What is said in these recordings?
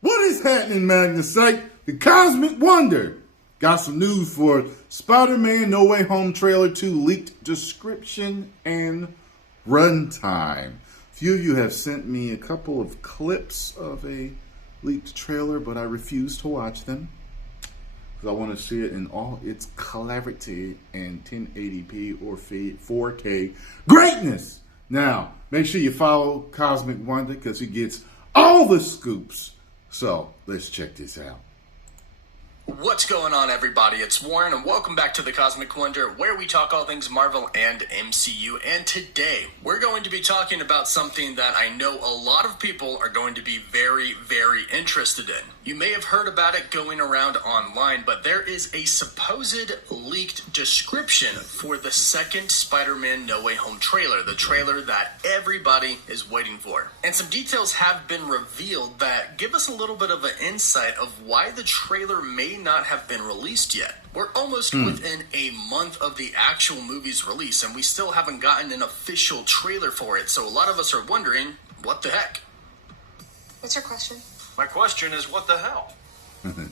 What is happening, Magnus? The Cosmic Wonder got some news for Spider-Man No Way Home Trailer 2 leaked description and runtime. A few of you have sent me a couple of clips of a leaked trailer, but I refuse to watch them because I want to see it in all its clarity and 1080p or 4K greatness. Now, make sure you follow Cosmic Wonder because he gets all the scoops. So, let's check this out. What's going on, everybody? It's Warren, and welcome back to the Cosmic Wonder, where we talk all things Marvel and MCU. And today, we're going to be talking about something that I know a lot of people are going to be very, very interested in. You may have heard about it going around online, but there is a supposed leaked description for the second Spider-Man No Way Home trailer, the trailer that everybody is waiting for. And some details have been revealed that give us a little bit of an insight of why the trailer may not have been released yet. We're almost within a month of the actual movie's release, and we still haven't gotten an official trailer for it, so a lot of us are wondering, what the heck? What's your question? My question is, what the hell?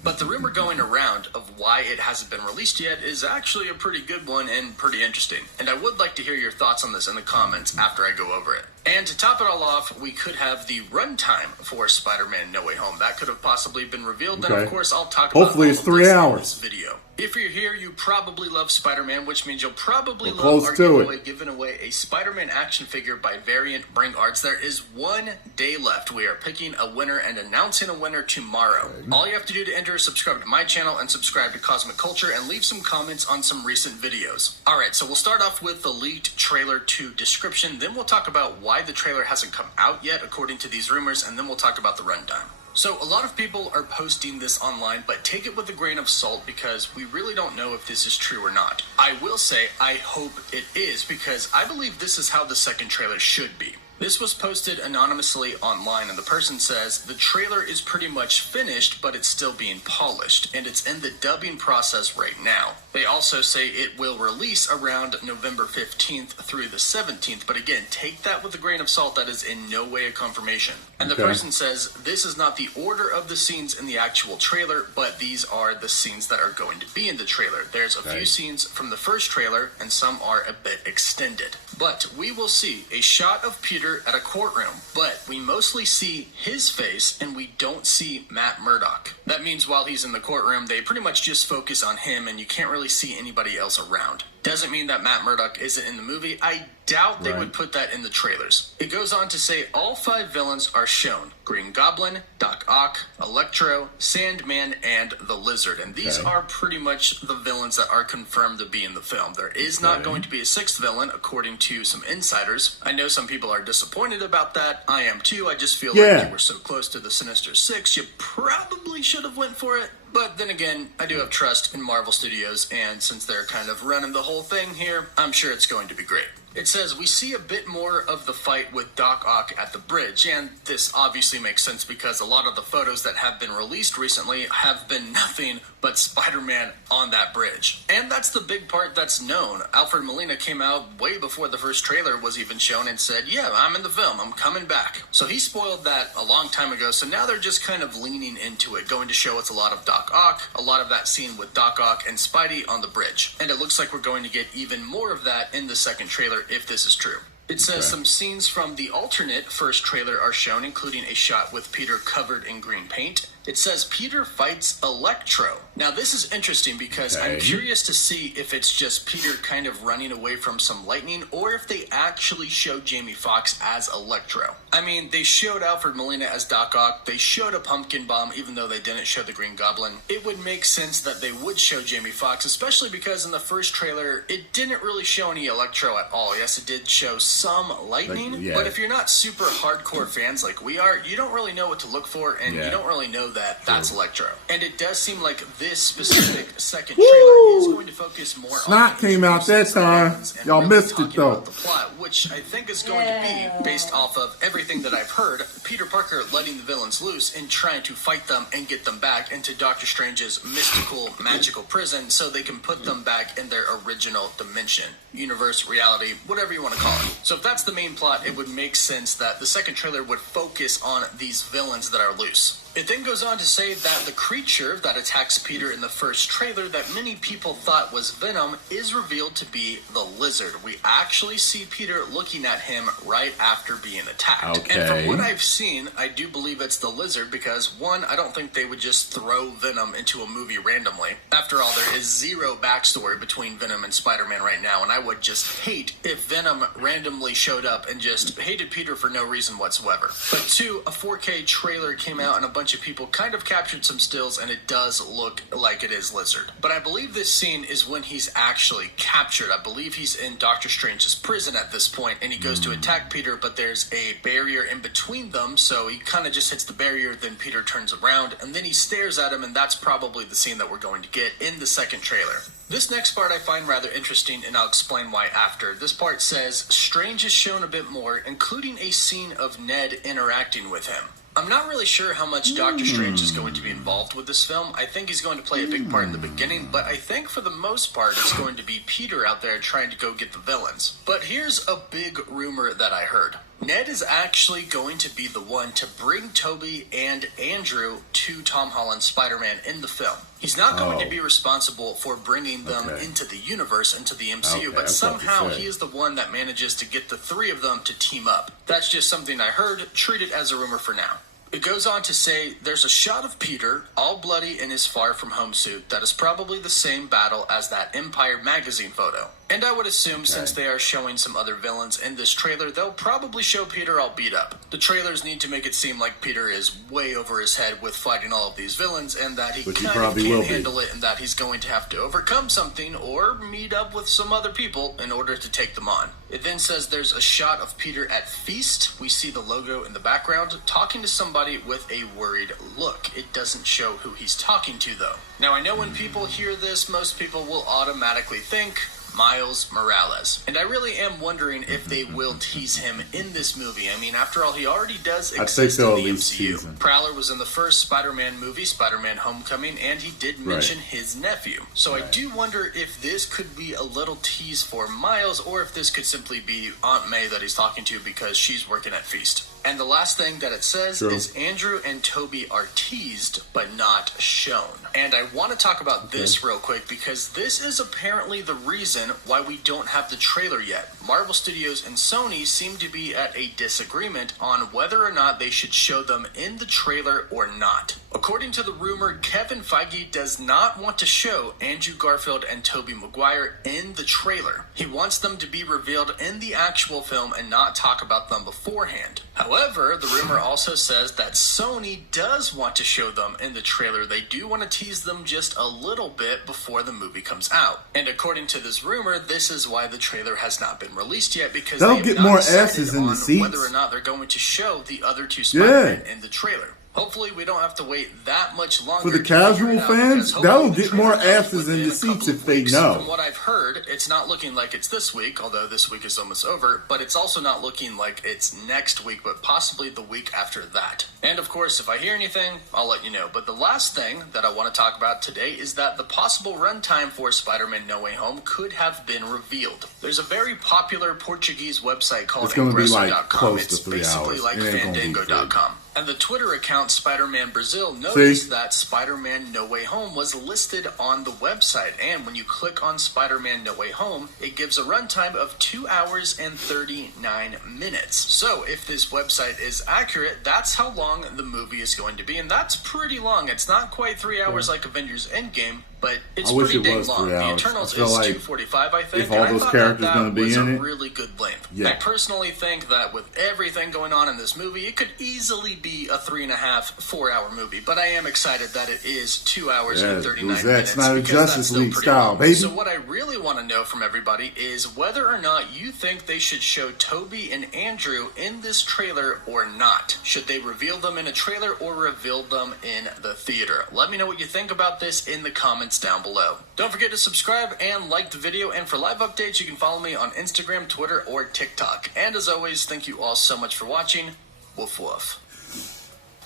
But the rumor going around of why it hasn't been released yet is actually a pretty good one and pretty interesting. And I would like to hear your thoughts on this in the comments after I go over it. And to top it all off, we could have the runtime for Spider-Man No Way Home. That could have possibly been revealed. Okay. And of course, I'll talk about Hopefully all it's of 3 this hours. in this video. If you're here, you probably love Spider-Man, which means you'll probably We're love close our to giveaway, it. giving away a Spider-Man action figure by Variant Bring Arts. There is 1 day left. We are picking a winner and announcing a winner tomorrow. Okay. All you have to do to enter is subscribe to my channel and subscribe to Cosmic Culture and leave some comments on some recent videos. Alright, so we'll start off with the leaked trailer 2 description, then we'll talk about why the trailer hasn't come out yet according to these rumors, and then we'll talk about the runtime. So a lot of people are posting this online, but take it with a grain of salt because we really don't know if this is true or not. I will say I hope it is because I believe this is how the second trailer should be. This was posted anonymously online, and the person says, the trailer is pretty much finished, but it's still being polished, and it's in the dubbing process right now. They also say it will release around November 15th through the 17th, but again, take that with a grain of salt. That is in no way a confirmation. And the person says, this is not the order of the scenes in the actual trailer, but these are the scenes that are going to be in the trailer. There's a few scenes from the first trailer, and some are a bit extended. But we will see a shot of Peter at a courtroom, but we mostly see his face and we don't see Matt Murdock. That means while he's in the courtroom, they pretty much just focus on him and you can't really see anybody else around. Doesn't mean that Matt Murdock isn't in the movie. I doubt they would put that in the trailers. It goes on to say all 5 villains are shown. Green Goblin, Doc Ock, Electro, Sandman, and the Lizard. And these are pretty much the villains that are confirmed to be in the film. There is not going to be a 6th villain, according to some insiders. I know some people are disappointed about that. I am too. I just feel like you were so close to the Sinister Six, you probably should have went for it. But then again, I do have trust in Marvel Studios, and since they're kind of running the whole thing here, I'm sure it's going to be great. It says, we see a bit more of the fight with Doc Ock at the bridge, and this obviously makes sense because a lot of the photos that have been released recently have been nothing but Spider-Man on that bridge. And that's the big part that's known. Alfred Molina came out way before the first trailer was even shown and said, yeah, I'm in the film, I'm coming back. So he spoiled that a long time ago, so now they're just kind of leaning into it, going to show us a lot of Doc Ock, a lot of that scene with Doc Ock and Spidey on the bridge. And it looks like we're going to get even more of that in the second trailer if this is true. It says some scenes from the alternate first trailer are shown, including a shot with Peter covered in green paint. It says Peter fights Electro. Now this is interesting because I'm curious to see if it's just Peter kind of running away from some lightning or if they actually showed Jamie Foxx as Electro. I mean, they showed Alfred Molina as Doc Ock, they showed a pumpkin bomb even though they didn't show the Green Goblin. It would make sense that they would show Jamie Foxx, especially because in the first trailer it didn't really show any Electro at all. Yes, it did show some lightning, but if you're not super hardcore fans like we are, you don't really know what to look for and you don't really know that that's Electro. And it does seem like this specific second trailer is going to focus more Snot on came out that time. Y'all really missed it, talking though. about the plot, which I think is going to be, based off of everything that I've heard, Peter Parker letting the villains loose and trying to fight them and get them back into Doctor Strange's mystical, magical prison so they can put them back in their original dimension, universe, reality, whatever you want to call it. So if that's the main plot, it would make sense that the second trailer would focus on these villains that are loose. It then goes on to say that the creature that attacks Peter in the first trailer that many people thought was Venom is revealed to be the Lizard. We actually see Peter looking at him right after being attacked. Okay. And from what I've seen, I do believe it's the Lizard because, one, I don't think they would just throw Venom into a movie randomly. After all, there is zero backstory between Venom and Spider-Man right now, and I would just hate if Venom randomly showed up and just hated Peter for no reason whatsoever. But two, a 4K trailer came out and a bunch of people kind of captured some stills, and it does look like it is Lizard. But I believe this scene is when he's actually captured. I believe he's in Doctor Strange's prison at this point, and he goes to attack Peter, but there's a barrier in between them, so he kind of just hits the barrier, then Peter turns around, and then he stares at him, and that's probably the scene that we're going to get in the second trailer. This next part I find rather interesting, and I'll explain why after. This part says, Strange is shown a bit more, including a scene of Ned interacting with him. I'm not really sure how much Doctor Strange is going to be involved with this film. I think he's going to play a big part in the beginning, but I think for the most part it's going to be Peter out there trying to go get the villains. But here's a big rumor that I heard. Ned is actually going to be the one to bring Tobey and Andrew to Tom Holland's Spider-Man in the film. He's not going to be responsible for bringing them into the universe, into the MCU, but somehow he is the one that manages to get the three of them to team up. That's just something I heard. Treat it as a rumor for now. It goes on to say, there's a shot of Peter, all bloody in his Far From Home suit, that is probably the same battle as that Empire magazine photo. And I would assume since they are showing some other villains in this trailer, they'll probably show Peter all beat up. The trailers need to make it seem like Peter is way over his head with fighting all of these villains, and that he kind of can't handle it, and that he's going to have to overcome something or meet up with some other people in order to take them on. It then says there's a shot of Peter at Feast. We see the logo in the background, talking to somebody with a worried look. It doesn't show who he's talking to, though. Now, I know when people hear this, most people will automatically think Miles Morales. And I really am wondering if they will tease him in this movie. I mean, after all, he already does exist in the MCU. Prowler was in the first Spider-Man movie, Spider-Man Homecoming, and he did mention his nephew. So I do wonder if this could be a little tease for Miles, or if this could simply be Aunt May that he's talking to because she's working at Feast. And the last thing that it says is Andrew and Tobey are teased, but not shown. And I want to talk about this real quick because this is apparently the reason why we don't have the trailer yet. Marvel Studios and Sony seem to be at a disagreement on whether or not they should show them in the trailer or not. According to the rumor, Kevin Feige does not want to show Andrew Garfield and Tobey Maguire in the trailer. He wants them to be revealed in the actual film and not talk about them beforehand. However, the rumor also says that Sony does want to show them in the trailer. They do want to tease them just a little bit before the movie comes out. And according to this rumor, this is why the trailer has not been released yet, because they'll get more asses in the seats. Whether or not they're going to show the other two Spider-Man in the trailer. Hopefully we don't have to wait that much longer. For the casual fans, that'll get more asses in the seats if they know. From what I've heard, it's not looking like it's this week, although this week is almost over, but it's also not looking like it's next week, but possibly the week after that. And of course, if I hear anything, I'll let you know. But the last thing that I want to talk about today is that the possible runtime for Spider-Man No Way Home could have been revealed. There's a very popular Portuguese website called Ingresso.com. It's basically like Fandango.com. And the Twitter account Spider-Man Brazil noticed that Spider-Man No Way Home was listed on the website. And when you click on Spider-Man No Way Home, it gives a runtime of 2 hours and 39 minutes. So if this website is accurate, that's how long the movie is going to be. And that's pretty long. It's not quite 3 hours like Avengers Endgame, but it's I wish pretty it dang was long. 3 The hours. Eternals I feel is like 2:45, I think. if all and those I thought characters that gonna be was in a it- really good length. Yeah. I personally think that with everything going on in this movie, it could easily be a 3.5, 4-hour movie. But I am excited that it is 2 hours and 39 Zack minutes. Snyder because Justice that's still League pretty style, long. baby. So what I really want to know from everybody is whether or not you think they should show Toby and Andrew in this trailer or not. Should they reveal them in a trailer or reveal them in the theater? Let me know what you think about this in the comments down below. Don't forget to subscribe and like the video, and for live updates you can follow me on Instagram, Twitter, or TikTok. And as always, thank you all so much for watching. Woof woof.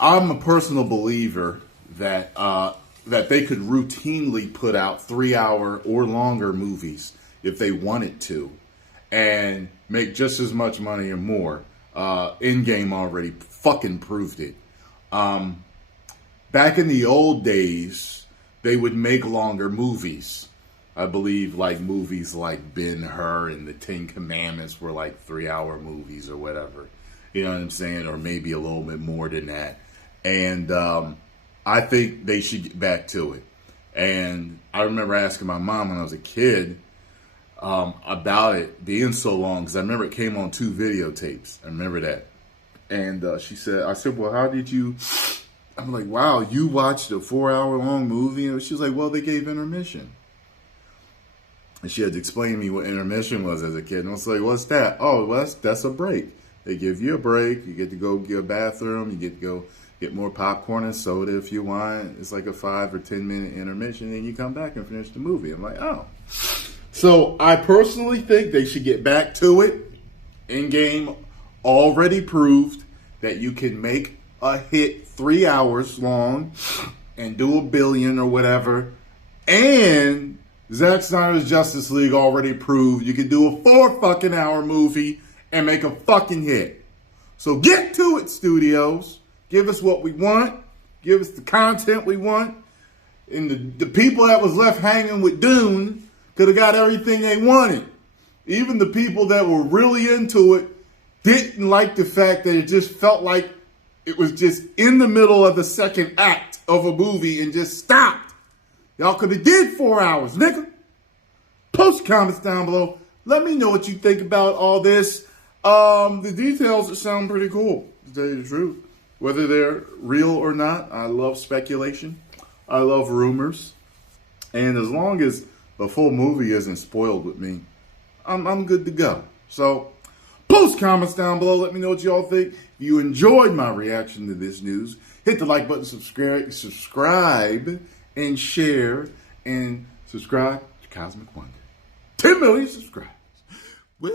I'm a personal believer that that they could routinely put out 3-hour or longer movies if they wanted to, and make just as much money or more. Endgame already fucking proved it. Back in the old days, they would make longer movies. I believe like movies like Ben-Hur and the Ten Commandments were like 3-hour movies or whatever. You know what I'm saying? Or maybe a little bit more than that. And I think they should get back to it. And I remember asking my mom when I was a kid about it being so long, because I remember it came on 2 videotapes. I remember that. And she said, I said, well, how did you... I'm like, wow, you watched a 4-hour long movie? And she was like, well, they gave intermission. And she had to explain to me what intermission was as a kid. And I was like, what's that? Oh, well, that's a break. They give you a break. You get to go get a bathroom. You get to go get more popcorn and soda if you want. It's like a 5 or 10 minute intermission. And you come back and finish the movie. I'm like, oh. So I personally think they should get back to it. Endgame already proved that you can make a hit 3 hours long and do $1 billion or whatever. And Zack Snyder's Justice League already proved you can do a 4-fucking-hour movie and make a fucking hit. So get to it, studios. Give us what we want. Give us the content we want. And the people that was left hanging with Dune could have got everything they wanted. Even the people that were really into it didn't like the fact that it just felt like it was just in the middle of the second act of a movie and just stopped. Y'all could have did 4 hours, nigga. Post comments down below. Let me know what you think about all this. The details sound pretty cool, to tell you the truth. Whether they're real or not, I love speculation. I love rumors. And as long as the full movie isn't spoiled with me, I'm good to go. So, post comments down below. Let me know what y'all think. If you enjoyed my reaction to this news, hit the like button, subscribe, and share, and subscribe to Cosmic Wonder. 10 million subscribers. Well,